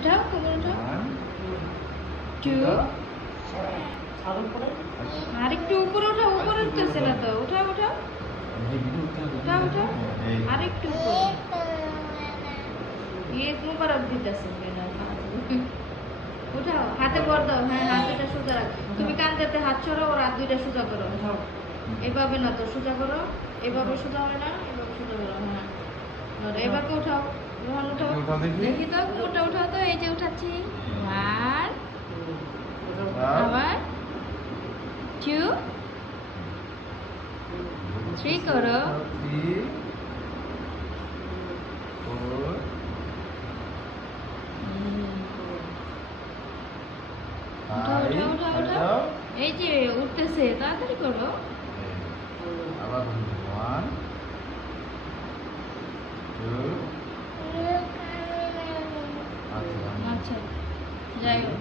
উঠাও কোমর উঠাও। 1 2 ছাদের উপরে আরেকটু উপরে উঠাও, উপরে উঠতেছে না তো, উঠাও উঠাও এই ভিডিও উঠতে হবে। উঠাও উঠাও এই আরেকটু উপরে। ঈদ মুবারক দিতেছে উঠাও, হাতে ভর দাও। হ্যাঁ, হাতটা সোজা রাখ। তুমি কাঁধেতে হাত ছড়াও, ওর হাত দুইটা সোজা করো। উঠাও। এভাবে না তো, সোজা করো। এভাবে সোজা হয় না, এভাবে সোজা করো। হ্যাঁ, ধরো, এভাবে উঠাও। রোহান উঠাও, দেখি উঠাও দেখি। দেখি তো কোমরটা উঠাও তো। এই যে উঠাচ্ছি। আর আবার 2 3 করো। 3 4 উঠাও উঠাও 5 উঠাও উঠাও। এই যে উঠতেছে, তাড়াতাড়ি করো। আবার 1 2 আচ্ছা, যাই হোক।